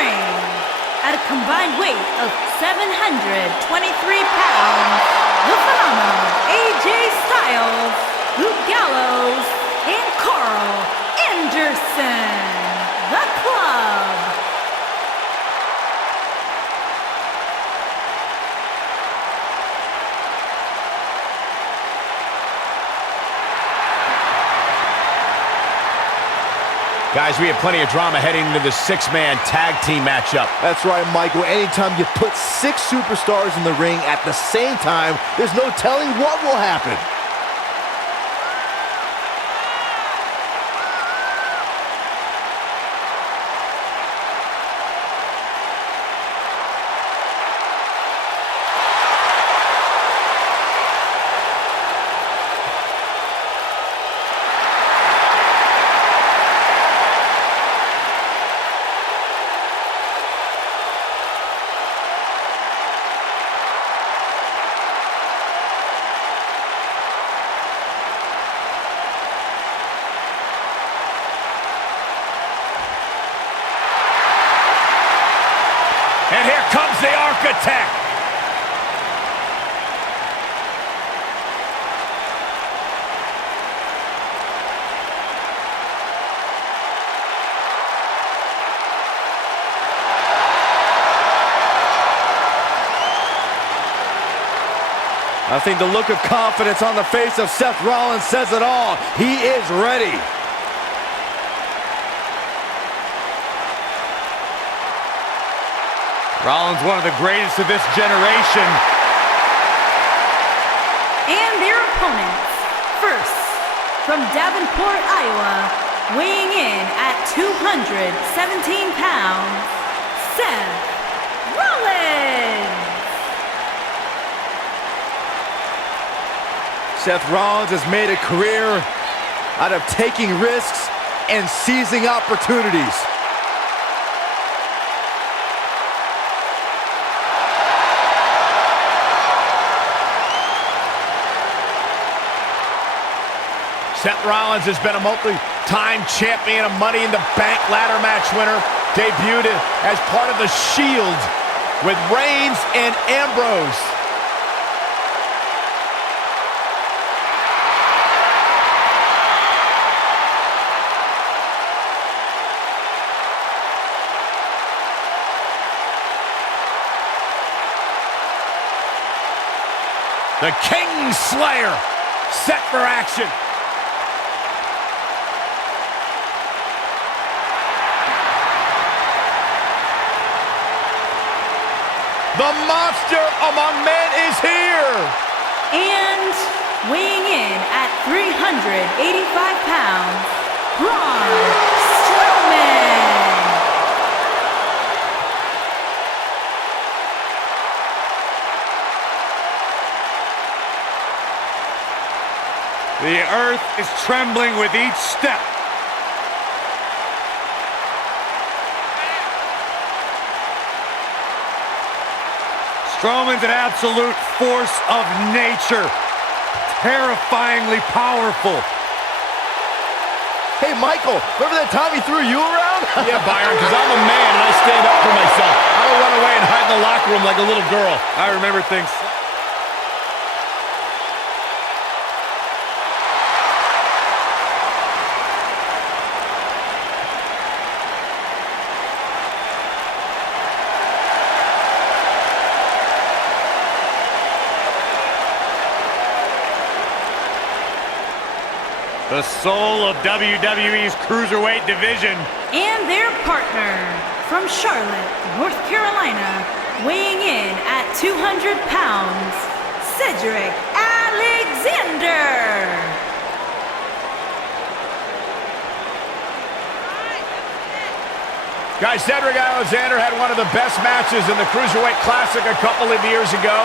ring, at a combined weight of 723 pounds, the phenomenal AJ Styles, Luke Gallows, and Carl Anderson, the Club. Guys, we have plenty of drama heading into the six-man tag team matchup. That's right, Michael. Anytime you put 6 superstars in the ring at the same time, there's no telling what will happen. And here comes the Architect. I think the look of confidence on the face of Seth Rollins says it all. He is ready. Rollins, one of the greatest of this generation. And their opponents, first, from Davenport, Iowa, weighing in at 217 pounds, Seth Rollins. Seth Rollins has made a career out of taking risks and seizing opportunities. Seth Rollins has been a multi-time champion, a Money in the Bank ladder match winner, debuted as part of the Shield with Reigns and Ambrose. The Kingslayer set for action. The monster among men is here! And weighing in at 385 pounds, Braun Strowman. The earth is trembling with each step. Strowman's an absolute force of nature, terrifyingly powerful. Hey, Michael, remember that time he threw you around? Yeah, Byron, because I'm a man and I stand up for myself. I don't run away and hide in the locker room like a little girl. I remember things. The soul of WWE's Cruiserweight division. And their partner, from Charlotte, North Carolina, weighing in at 200 pounds, Cedric Alexander. Guys, Cedric Alexander had one of the best matches in the Cruiserweight Classic a couple of years ago.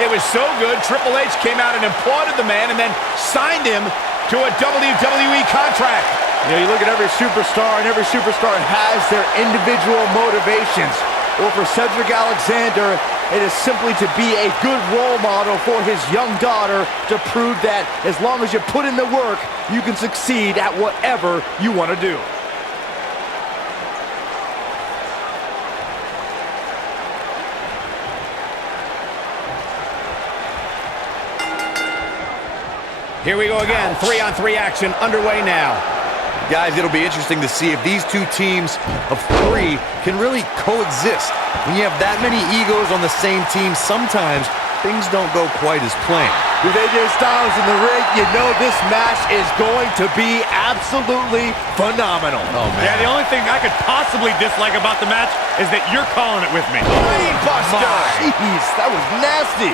It was so good, Triple H came out and applauded the man and then signed him to a WWE contract. You know, you look at every superstar, and every superstar has their individual motivations. Well, for Cedric Alexander, it is simply to be a good role model for his young daughter to prove that as long as you put in the work, you can succeed at whatever you want to do. Here we go again. 3-on-3 action underway now. Guys, it'll be interesting to see if these two teams of three can really coexist. When you have that many egos on the same team, sometimes things don't go quite as planned. With AJ Styles in the ring, you know this match is going to be absolutely phenomenal. Oh, man. Yeah, the only thing I could possibly dislike about the match is that you're calling it with me. Brainbuster! Jeez, that was nasty.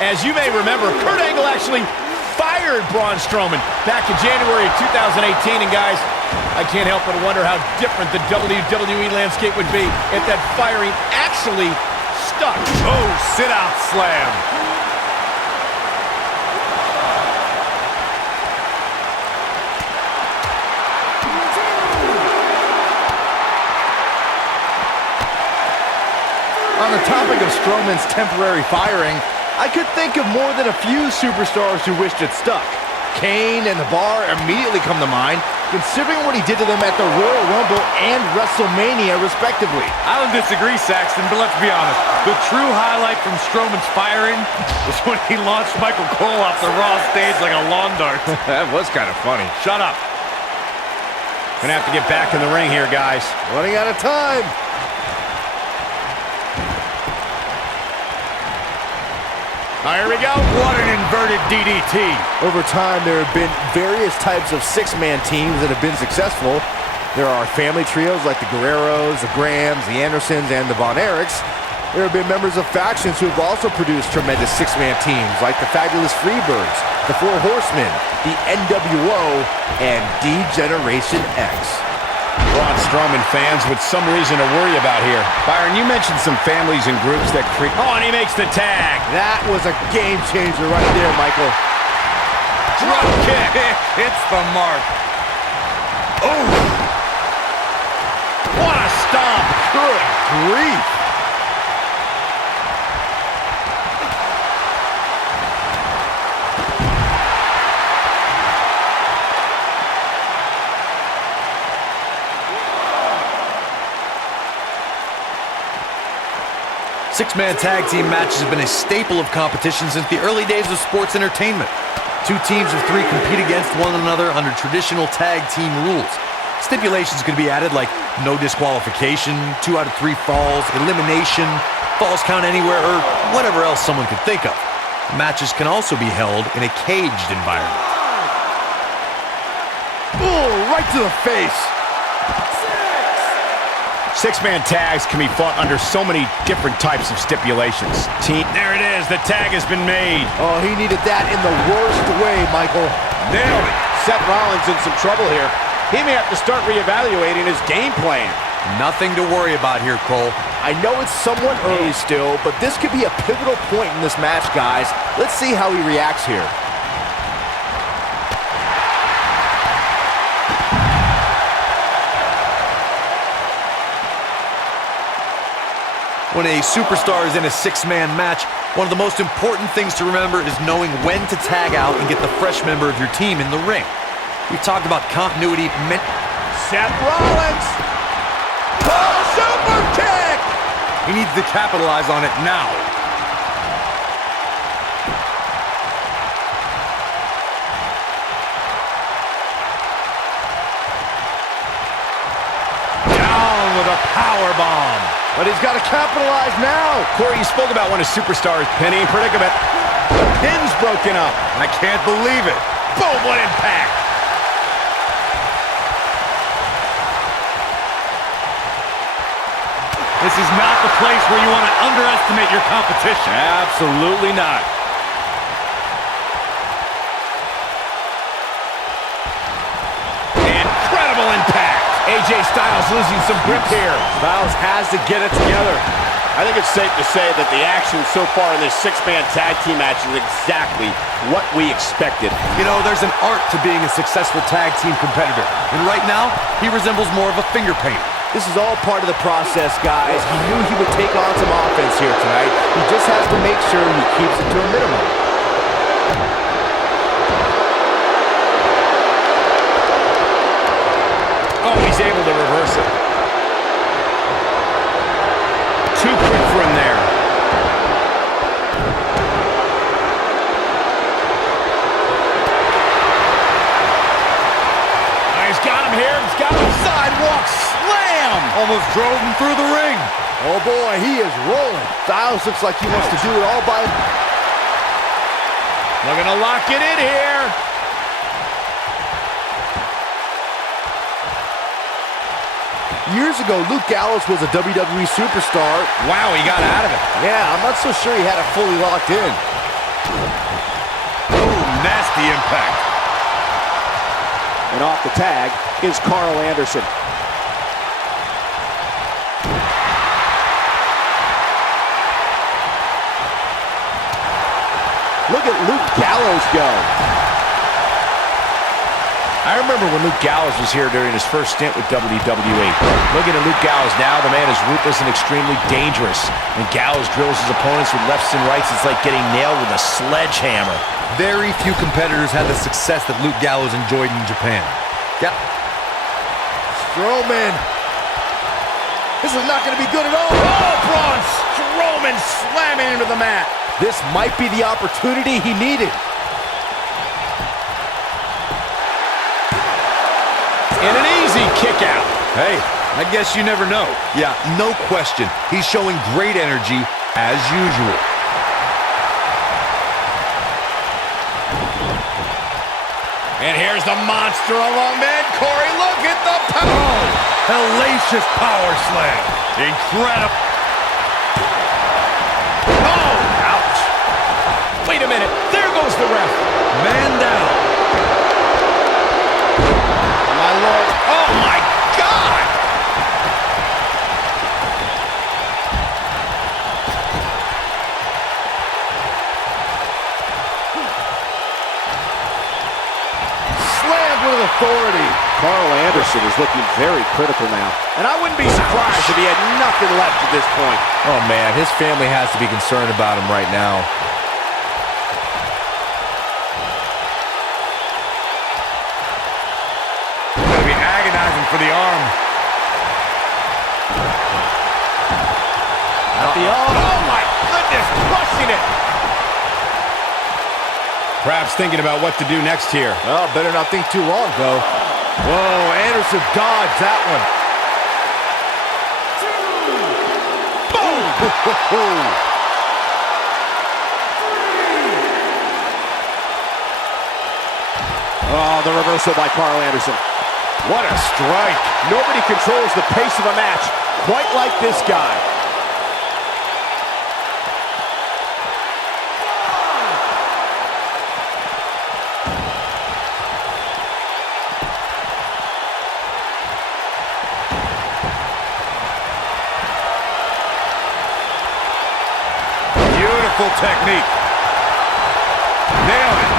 As you may remember, Kurt Angle actually fired Braun Strowman back in January of 2018. And guys, I can't help but wonder how different the WWE landscape would be if that firing actually stuck. Oh, sit-out slam. On the topic of Strowman's temporary firing, I could think of more than a few superstars who wished it stuck. Kane and The Bar immediately come to mind, considering what he did to them at the Royal Rumble and WrestleMania, respectively. I don't disagree, Saxton, but let's be honest. The true highlight from Strowman's firing was when he launched Michael Cole off the Raw stage like a lawn dart. That was kind of funny. Shut up. Gonna have to get back in the ring here, guys. Running out of time. Here we go. What an inverted DDT. Over time, there have been various types of six-man teams that have been successful. There are family trios like the Guerreros, the Grahams, the Andersons, and the Von Erichs. There have been members of factions who have also produced tremendous six-man teams like the Fabulous Freebirds, the Four Horsemen, the NWO, and D-Generation X. Braun Strowman fans with some reason to worry about here. Byron, you mentioned some families and groups that creep. Oh, and he makes the tag. That was a game changer right there, Michael. Drop kick. Hits the mark. Oh! What a stomp. Good grief. Six-man tag team matches have been a staple of competition since the early days of sports entertainment. Two teams of three compete against one another under traditional tag team rules. Stipulations could be added like no disqualification, 2 out of 3 falls, elimination, falls count anywhere, or whatever else someone could think of. Matches can also be held in a caged environment. Oh, right to the face. Six-man tags can be fought under so many different types of stipulations. There it is. The tag has been made. Oh, he needed that in the worst way, Michael. Nailed it. Seth Rollins in some trouble here. He may have to start reevaluating his game plan. Nothing to worry about here, Cole. I know it's somewhat early still, but this could be a pivotal point in this match, guys. Let's see how he reacts here. When a superstar is in a six-man match, one of the most important things to remember is knowing when to tag out and get the fresh member of your team in the ring. We've talked about continuity. Seth Rollins! Oh, super kick! He needs to capitalize on it now. Down with a power bomb. But he's got to capitalize now. Corey, you spoke about when a superstar is pinning predicament. The pin's broken up. I can't believe it. Boom, what impact. This is not the place where you want to underestimate your competition. Absolutely not. Incredible impact. AJ Styles losing some grip here. Styles has to get it together. I think it's safe to say that the action so far in this six-man tag team match is exactly what we expected. You know, there's an art to being a successful tag team competitor. And right now, he resembles more of a finger painter. This is all part of the process, guys. He knew he would take on some offense here tonight. He just has to make sure he keeps it to a minimum. Oh, he's able to reverse it. Too quick for him there. He's got him here. He's got him. Sidewalk slam. Almost drove him through the ring. Oh boy, he is rolling. Styles looks like he wants to do it all by himself. Looking to lock it in here. Years ago, Luke Gallows was a WWE superstar. Wow, he got out of it. Yeah, I'm not so sure he had it fully locked in. Ooh, nasty impact. And off the tag is Carl Anderson. Look at Luke Gallows go. I remember when Luke Gallows was here during his first stint with WWE. Looking at Luke Gallows now, the man is ruthless and extremely dangerous. When Gallows drills his opponents with lefts and rights, it's like getting nailed with a sledgehammer. Very few competitors had the success that Luke Gallows enjoyed in Japan. Yeah. Strowman. This is not going to be good at all. Oh, Braun Strowman slamming into the mat. This might be the opportunity he needed. And an easy kick out. Hey, I guess you never know. Yeah, no question. He's showing great energy as usual. And here's the monster among men. Corey, look at the power. Hellacious power slam. Incredible. Oh, ouch. Wait a minute. There goes the ref. Man down. My Lord. Oh, my God. Slammed with authority. Carl Anderson is looking very critical now. And I wouldn't be surprised if he had nothing left at this point. Oh, man, his family has to be concerned about him right now. Gonna be agonizing for the arm. At the arm. Oh, my goodness. Crushing it. Perhaps thinking about what to do next here. Well, better not think too long, though. Whoa, Anderson dodged that one. Boom! Oh, the reversal by Carl Anderson. What a strike. Nobody controls the pace of a match quite like this guy. Beautiful technique. Nailed it.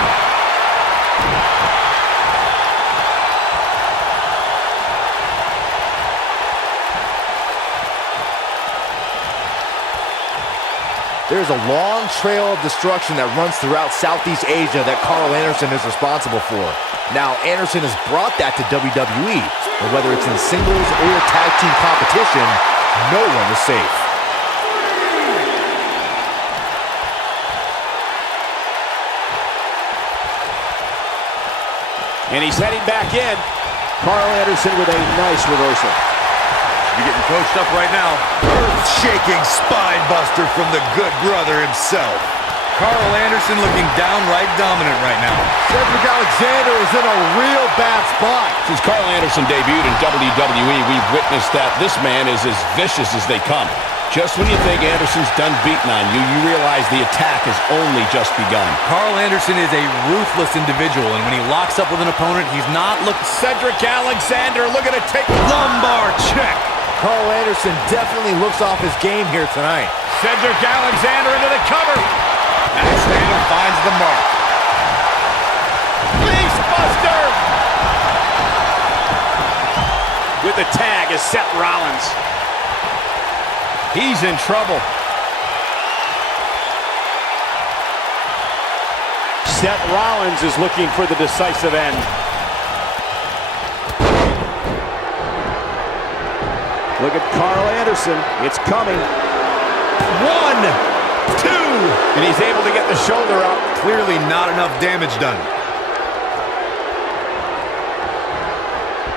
There's a long trail of destruction that runs throughout Southeast Asia that Carl Anderson is responsible for. Now, Anderson has brought that to WWE, and whether it's in singles or tag team competition, no one is safe. And he's heading back in. Carl Anderson with a nice reversal. You're getting coached up right now. Earth-shaking spine buster from the good brother himself. Carl Anderson looking downright dominant right now. Cedric Alexander is in a real bad spot. Since Carl Anderson debuted in WWE, we've witnessed that this man is as vicious as they come. Just when you think Anderson's done beating on you, you realize the attack has only just begun. Carl Anderson is a ruthless individual, and when he locks up with an opponent, he's not looking... Cedric Alexander looking to take Lumbar check. Carl Anderson definitely looks off his game here tonight. Cedric Alexander into the cover. Axe handle finds the mark. Beastbuster! With the tag is Seth Rollins. He's in trouble. Seth Rollins is looking for the decisive end. Look at Carl Anderson. It's coming. 1, 2. And he's able to get the shoulder up. Clearly not enough damage done.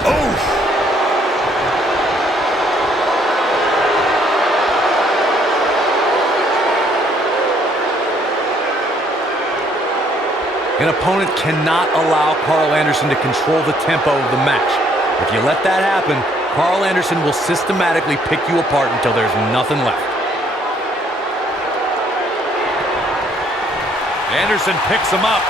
Oh! An opponent cannot allow Carl Anderson to control the tempo of the match. If you let that happen, Carl Anderson will systematically pick you apart until there's nothing left. Anderson picks him up.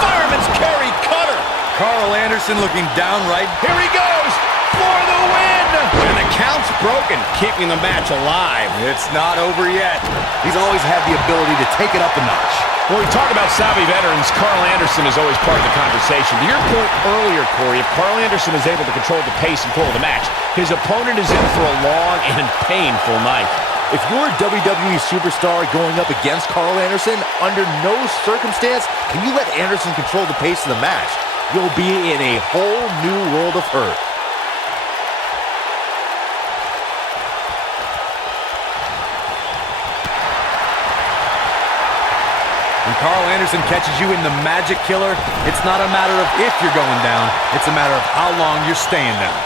Fireman's carry cutter. Carl Anderson looking downright. Here he goes for the win. And the count's broken, keeping the match alive. It's not over yet. He's always had the ability to take it up a notch. When we talk about savvy veterans, Carl Anderson is always part of the conversation. To your point earlier, Corey, if Carl Anderson is able to control the pace and flow of the match, his opponent is in for a long and painful night. If you're a WWE superstar going up against Carl Anderson, under no circumstance can you let Anderson control the pace of the match. You'll be in a whole new world of hurt. When Carl Anderson catches you in the Magic Killer, it's not a matter of if you're going down, it's a matter of how long you're staying down.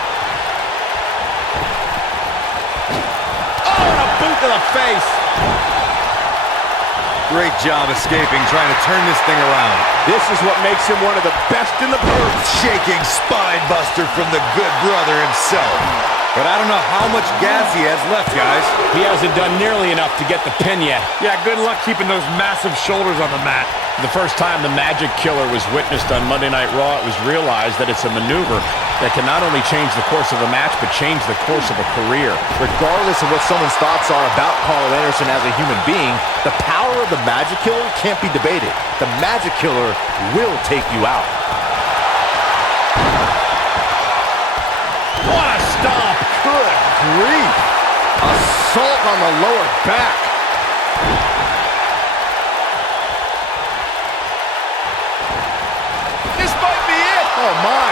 Oh, and a boot to the face. Great job escaping, trying to turn this thing around. This is what makes him one of the best in the Earth-shaking spine buster from the good brother himself. But I don't know how much gas he has left, guys. He hasn't done nearly enough to get the pin yet. Yeah, good luck keeping those massive shoulders on the mat. The first time the Magic Killer was witnessed on Monday Night Raw, it was realized that it's a maneuver that can not only change the course of a match, but change the course of a career. Regardless of what someone's thoughts are about Carl Anderson as a human being, the power of the Magic Killer can't be debated. The Magic Killer will take you out. What a stomp! Good grief! Assault on the lower back. This might be it! Oh my!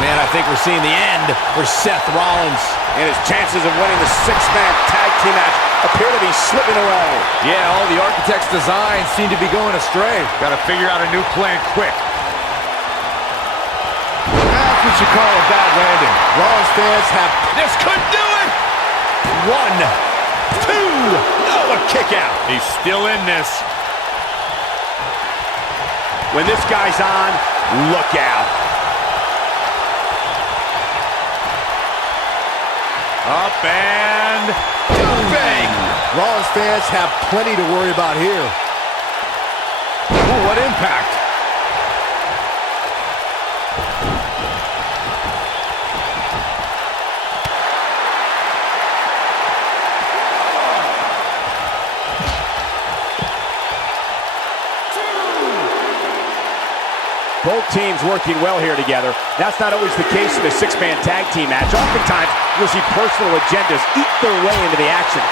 Man, I think we're seeing the end for Seth Rollins. And his chances of winning the six-man tag team match appear to be slipping away. Yeah, all the architect's designs seem to be going astray. Got to figure out a new plan quick. That's what you call a bad landing. Rollins fans have... This could do it! 1, 2, oh, a kick out. He's still in this. When this guy's on, look out. Up and... Bang! Rollins fans have plenty to worry about here. Ooh, what impact! Both teams working well here together. That's not always the case in a six-man tag team match. Oftentimes, you'll see personal agendas eat their way into the action.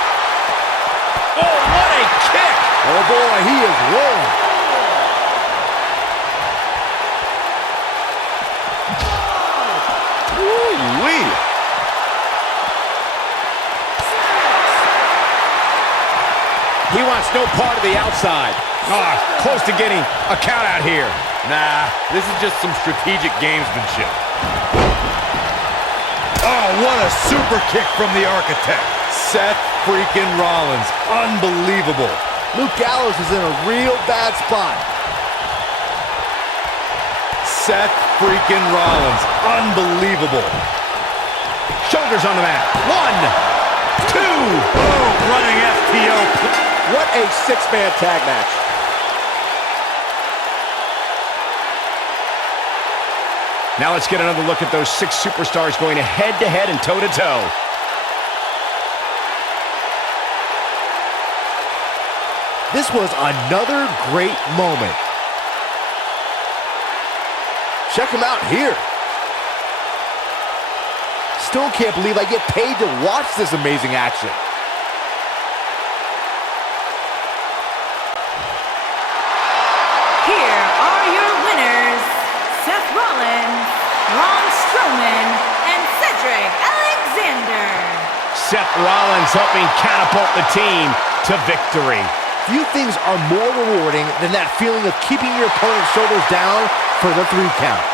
Oh, what a kick! Oh boy, he is rolling. Woo-wee! He wants no part of the outside. Ah, close to getting a count out here. Nah, this is just some strategic gamesmanship. Oh, what a super kick from the architect. Seth freaking Rollins. Unbelievable. Luke Gallows is in a real bad spot. Seth freaking Rollins. Unbelievable. Shoulders on the mat. 1, 2. Oh, running FTO. What a six-man tag match. Now let's get another look at those 6 superstars going head-to-head and toe-to-toe. This was another great moment. Check him out here. still can't believe I get paid to watch this amazing action. Here are your winners, Seth Rollins, Braun Strowman, and Cedric Alexander. Seth Rollins helping catapult the team to victory. Few things are more rewarding than that feeling of keeping your opponent's shoulders down for the 3 count.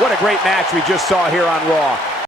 What a great match we just saw here on Raw.